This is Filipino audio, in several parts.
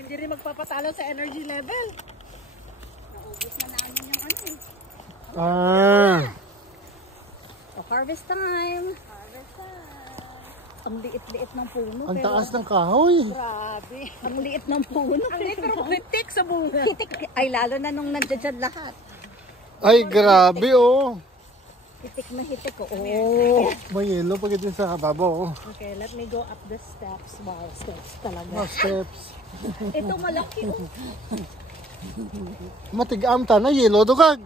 Hindi rin magpapatalo sa energy level. Naubos na namin yung ano eh. So, harvest time. Harvest time. Ang liit-liit ng puno. Ang taas ng kahoy. Grabe. Ang liit ng puno. Ang liit pero hitik sa bunga. Hitik. Ay, lalo na nung nandiyan lahat. Ay, grabe oh. Hitik na hitik ko. Oh, may yelo pag din sa babaw. Okay, let me go up the steps. Wow, steps talaga. Mga steps. Ito malaki oh. Matigam ta na yelo dugag.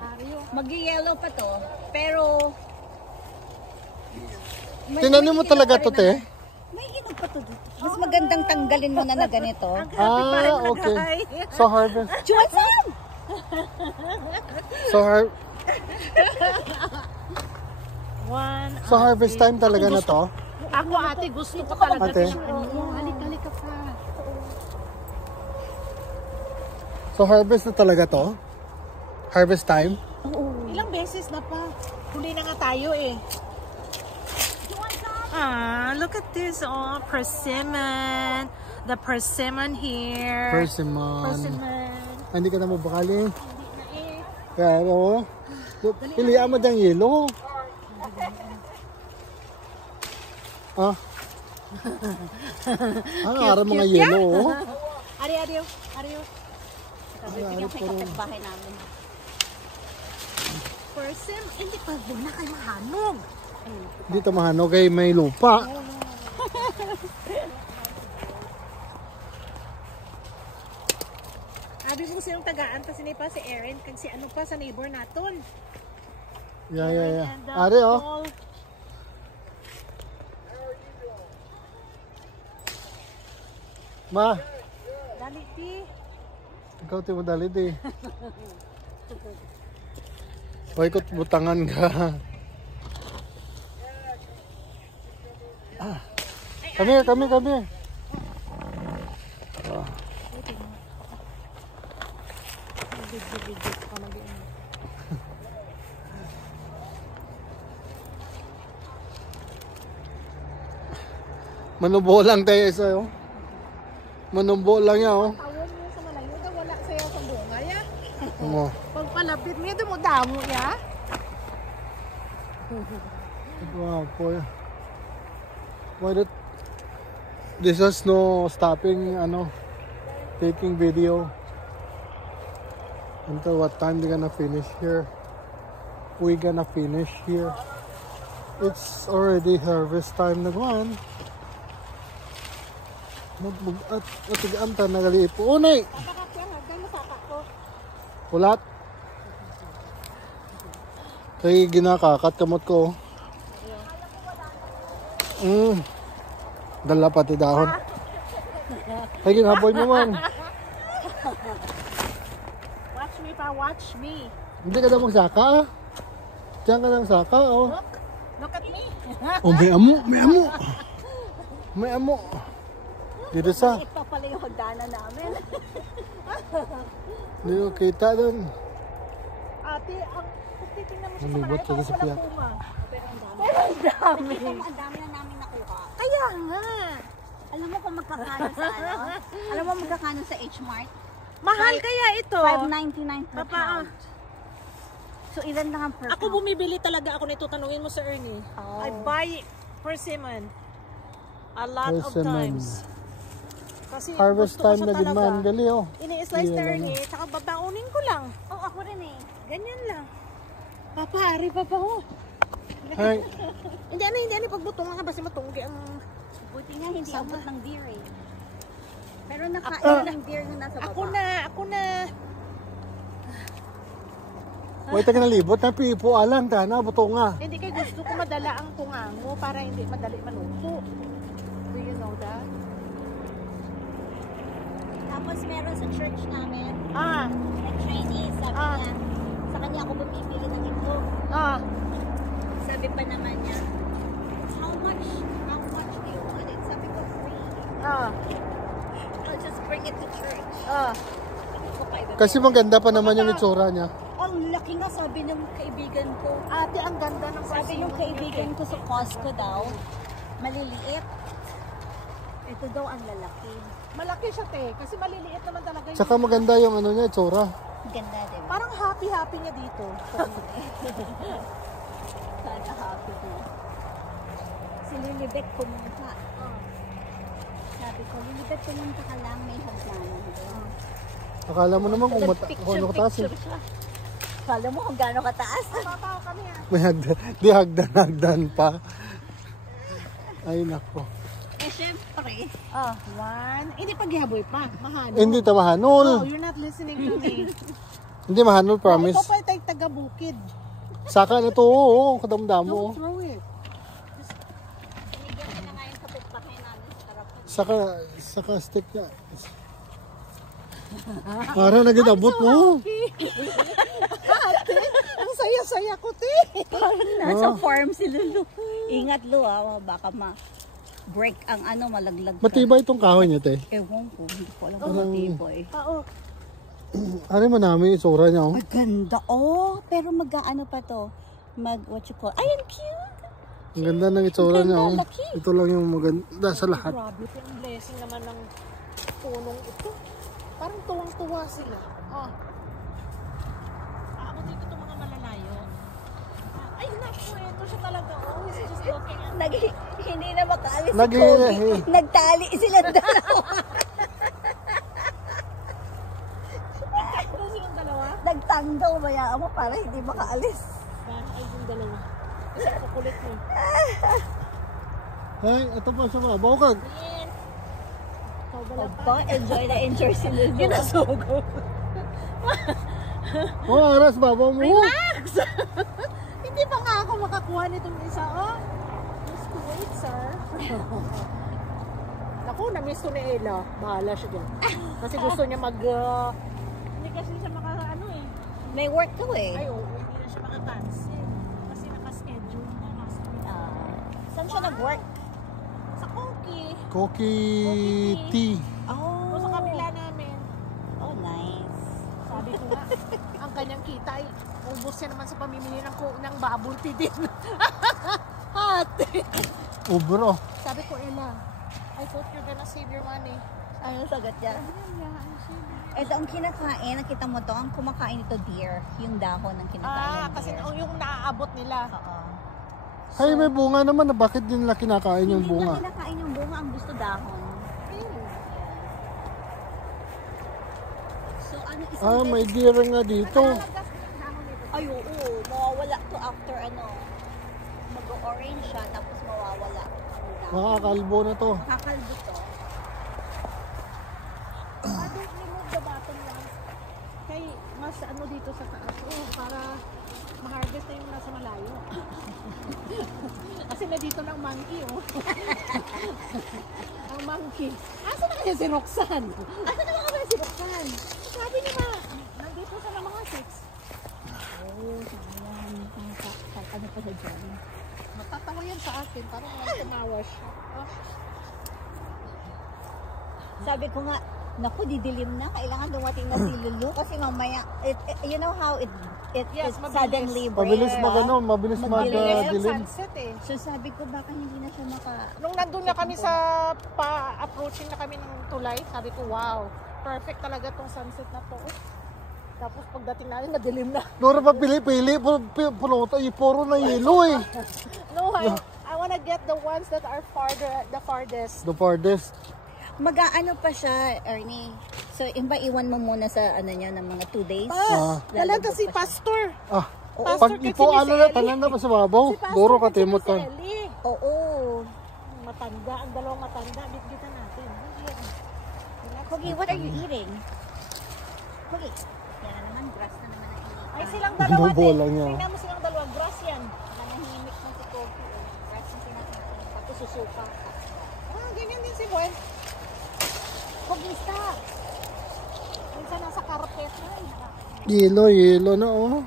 Mag-yellow pa to. Pero... Tinanim mo talaga to, te? May hinog pa to dito. Mas magandang tanggalin mo na ganito. Okay. So harvest. Johnson! So harvest time talaga na to? Ako ate, gusto ko talaga Ate? ito. Halik-halik ka pa. So harvest na talaga to? Harvest time? Ilang beses na pa. Huli na nga tayo eh. Look at this. Oh, persimmon. The persimmon here. Persimmon. Hindi ka na mabakali. Hindi na eh. Pero, pilihan mo dyan yelo. Ah. Araw mga yelo. Ariyo. Sabi yung kay kapitbahay namin. Persimmon. Hindi pa na kayo mahanog. Dito mahanog ay may lupa. Sabi mo sinong tagaan, tas pa si Erin, kag si ano pa sa neighbor naton. Yeah. And, Are oh. Paul. Ma, Dali ti. ikaw ti mo dali di. O ikot butangan ka. Come here. Manubo lang tayo sa'yo. Manubo lang yan oh. Tawon mo sa malayo, daw wala sa'yo sa bunga ya. Oo. Pag palapit mo, ito mo damo ya. Wow, boy. Why that? This is no stopping, taking video. Until what time they gonna finish here? We gonna finish here. It's already harvest time na guan. At tigaan ta nagali po. Unay. Ulat. Kay ginakakat kamot ko. Dala pati dahon. Ay ginaboy mo man. Watch me pa, watch me. Hindi ka na magsaka ah. Diyan ka lang saka oh. Look at me. Oh may amo. Dito sa. Ito pala yung hagdanan namin. Hindi ko kita doon. Ate, ang titingnan mo siya sa Malibot malayo, talaga sa walang piyak. bunga. Ang dami. Ang dami na namin nakuha. Kaya nga. Alam mo kung magkakano sa Alam mo magkakano sa H-Mart? Mahal kaya ito. $5.99 per Papa, pound. So, ilan lang ang per Ako bumibili talaga ako nito, tanungin mo sa Ernie. Oh. I buy persimmon a lot of Persimmon. times. Kasi Harvest gusto ko time siya na talaga. gidman gali oh. Ini-slice na Yan, Ernie, tsaka babaunin ko lang. Oh, ako rin eh. Ganyan lang. Papari pa pa ho. Hi. Hindi, pagbutungan ka basta matunggi ang... Buti nga hindi abot ng deer eh. Pero nakain ng deer yung nasa baba. Ako na. Wait ka nalibot na pipo alang ta na buto nga. Hindi kay gusto ko madala ang tungango para hindi madali maluto. Do you know that? Tapos meron sa church namin, Ah, na Chinese, sabi niya, sa kanya ako bumibili ng ito. Sabi pa naman niya, how much do you want it? Sabi ko, free. I'll just bring it to church. Sabi ko, Kasi maganda pa naman yung itsura niya. ang laki nga sabi ng kaibigan ko. ate, ang ganda ng Sabi yung kaibigan ko sa Costco daw, maliliit. Ito daw ang lalaki. Malaki siya, te. Kasi maliliit naman talaga yun. Tsaka maganda yung ano niya, itsura. Ganda, diba? Parang happy-happy niya dito. Sana happy din. Si Lilibet pumunta. Sabi ko, Lilibet pumunta ka lang, may hagdanan doon. Akala mo naman kung ano kataas eh. siya. Akala mo kung gaano kataas. Matawa kami ah. May hagdan, di hagdan pa. Ay nako. Eh, syempre. One. Hindi paghihaboy pa. Mahanol. Hindi ta No, mahanol. you're not listening to me. Hindi mahanol, Ito promise. pa tayo taga-bukid. Saka na to, oo, kadamdamo. Don't throw it. Binigyan ko na nga yung kapitbahay namin sa harapan. Saka stick niya. Para nagidabot mo. Ate, ang saya-saya ko, te. Parang nasa farm si Lulu. Ingat, Lu, baka break ang malaglag ka. Matibay itong kahoy niya, te. Ewan ko, hindi ko alam kung matibay. Oo. Ano mo namin itsura niya, oh. Maganda, pero mag-ano pa to? What you call? Ay, ang cute! Ang ganda ng itsura niya, oh. Laki. Ito lang yung maganda sa lahat. Grabe, ito yung blessing naman ng punong ito. Parang tuwang-tuwa sila. Ako dito itong mga malalayo. Ay, naku, ito siya talaga. He's just looking at Hindi na makaalis si Nag- Kobe. Nagtali silang dalawa. ito silang dalawa. Nagtanggaw, bayaan mo para hindi makaalis. Dahil ay yung dalawa. Kasi kukulit mo. Ay, ito pa siya mga bawkag. Yan. Ikaw ba Opo, enjoy si Lulu. Ginasugo. Oh, aras, babaw mo. Relax! Hindi pa nga ako makakuha nitong isa. Just wait, sir. Naku, na-miss ko ni Ella. Bahala siya dyan. Kasi gusto niya hindi kasi siya May work to eh. Ay, hindi na siya maka-cancel. Kasi naka-schedule na. Saan siya nag-work? Sa Koki. Koki tea. O sa kabila namin. Oh, nice. Sabi ko nga, ang kanyang kita ay ubos siya naman sa pamimili ng bubble tea din. Ate. Ubro. Sabi ko, Ella, I thought you're gonna save your money. Ano sagot niya? Ito ang kinakain, nakita mo to, ang kumakain ito deer, yung dahon ng kinakain ng Kasi deer. yung naaabot nila. Oo. Ay, may bunga naman. Bakit din nila kinakain yung Hindi bunga? nila kinakain yung bunga, ang gusto dahon. So, ano isang May deer nga dito. Ay, oo, mawawala to after mag-orange siya, tapos mawawala. Makakalbo na to. Kakalbo to. Don't remove the bottom lang. Kay mas dito sa taas. Para ma-harvest na yung nasa malayo. Kasi na dito ng monkey, Ang monkey. Asa na kaya si Roxanne? Asa naman kami si Roxanne? Sabi niya ma, nandito sa mga 6. Ayan, ano pa siya dyan? Matatawa yan sa akin. Parang lang tumawa siya. Sabi ko nga, naku, didilim na. Kailangan dumating na si Lulu kasi mamaya, you know how it Yes, mabilis. suddenly Mabilis breaks. mabilis Yung mag-dilim. sunset So sabi ko, baka hindi na siya Nung nandun na kami sa pa-approaching na kami ng tulay, sabi ko, wow, perfect talaga tong sunset na to. Tapos pagdating namin, madilim na. Dora pa pili-pili. Puro na yelo eh. No, I wanna get the ones that are the farthest. The farthest. Mag-aano pa siya, Ernie. So, iwan mo muna sa niya ng mga 2 days. Talaga si Pastor. Pag ipo, tanan na pa sa babaw. Doro ka timot ka. Oo. Matanda, ang dalawang matanda, bitbitan natin. Kogi, what are you eating? Kogi, yan na naman, grass na naman ang initan. Ay, silang dalawa Binubo din. lang niya. Tingnan mo silang dalawa, grass yan. Nanahimik na si Kogi. Grass yung sinasakit. Tapos susuka. Ganyan din si Boy. Kogi, stop! Minsan nasa carpet na. Yelo na oh.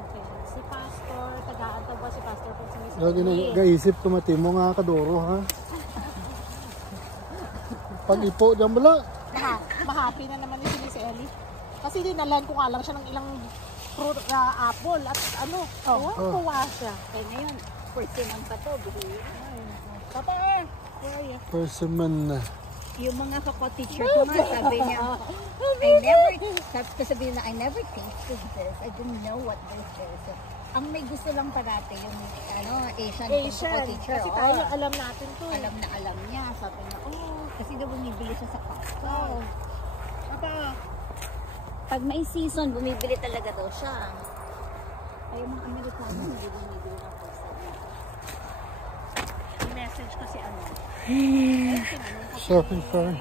Okay, si Pastor, tagaan ba si Pastor kung sinisip? Lagi na gaisip ko matimo nga kadoro ha. Pag ipo diyan bala. Mahappy na naman ni si Ellie. Kasi dinalan ko nga lang siya ng ilang fruit, apple at tuwa siya. Okay, ngayon, Persimmon pa to, bihira. Papa, where are you? Persimmon. Yung mga teacher ko nga, sabi niya, sabi na, I never tasted this. I didn't know what this is. Ang may gusto lang parati yung Asian teacher. Kasi tayo, alam natin to. Alam na alam niya. Sabi niya, kasi daw bumibili siya sa Costco. Papa, Pag may season, bumibili talaga daw siya. Ay, yung mga Amerikano, hindi bumibili ng persimmon. may message kasi ano. Surfing fern.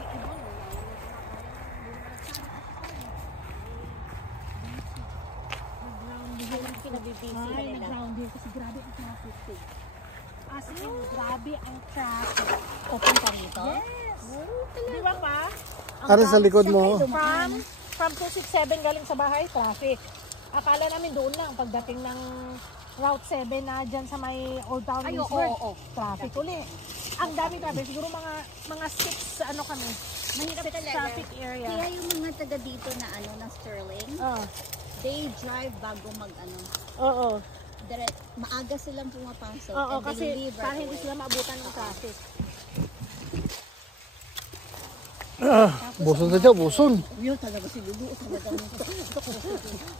Ay, nag-ground din kasi grabe ang traffic. As in, grabe ang traffic. Open ka rito? Yes! Di ba pa? Ano sa likod mo? From 267 galing sa bahay, traffic. Akala namin doon lang pagdating ng Route 7 na dyan sa may Old Town Resort. Traffic uli. Ang dami traffic. Siguro mga 6 ano kami. Mahirap talaga. Traffic area. Kaya yung mga taga dito na ng Sterling, they drive bago Oo. maaga silang pumapasok. Oo, and kasi they leave para right hindi away. sila maabutan ng traffic. Buson sa dyan, buson. Yun talaga si Lulu.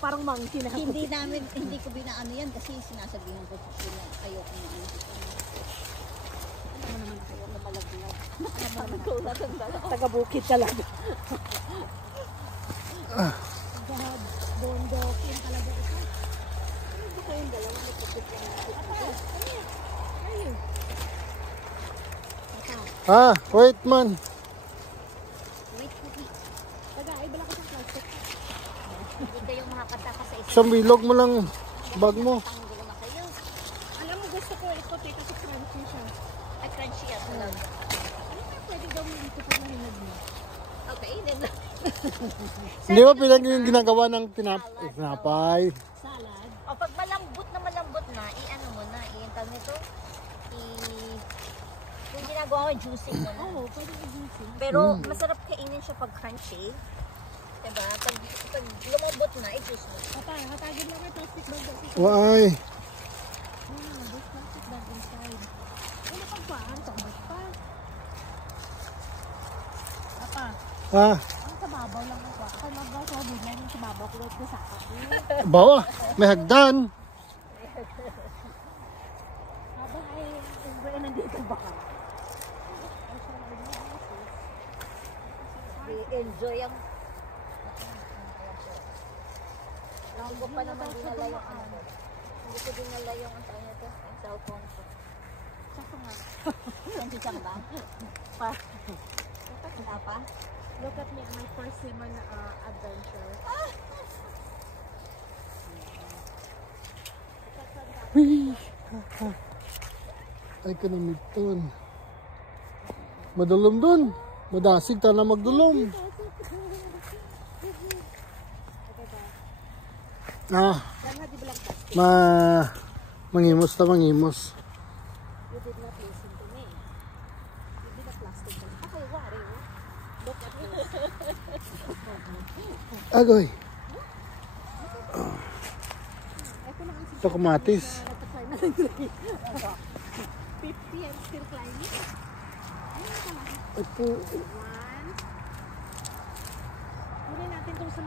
Parang monkey na. Hindi ko binaano yan kasi sinasabihan ko sila ayoko na Taga-bukid talaga. God, bondokin talaga ito. Hindi ko yung dalawa nagpapit lang. Wait man. Wait. Taga, ay bala ko sa plastic. Hindi kayo makakataka sa isang Isang bilog mo lang bag mo. tanggol na kayo. Alam mo, gusto ko ito kasi crunchy siya. Ay, crunchy yan talaga. Ano kaya pwede gawin ito pag nahinag mo? Okay, then. Hindi ba pinag yung ginagawa ng tinapay? Salad. O, pag malambot na, i-ano mo na, i-intag nito, yung ginagawa mo, juicing mo na. Oo, pwede i-juicing. Pero, masarap kainin siya pag crunchy. Diba? Pag lumambot na, i-juice mo. Hatagin lang may plastic bag kasi. Why? There's plastic bag inside. Ano pag paan? Tambot pa. Papa, ang sababaw lang ako. Kaya mag-sabi na yung sababaw ko at nasaka. Bawa, may hagdan. Habang ay nandito baka. Enjoy ang... Hindi ko pa naman dinala yung Hindi ko dinala yung cellphone ko. Saka nga. Saan ba? Pa. Wala pa? Look at me, my persimmon adventure. Ay, kanamiton. Madulom dun. Madasig ta na magdulom. Mangimos ta, mangimos. You did not listen to me. You did a plastic bag. Okay, what? Look at this. Agoy. Ito na ang Ito kamatis. 50 and still climbing. Ito. One. Kunin natin itong sa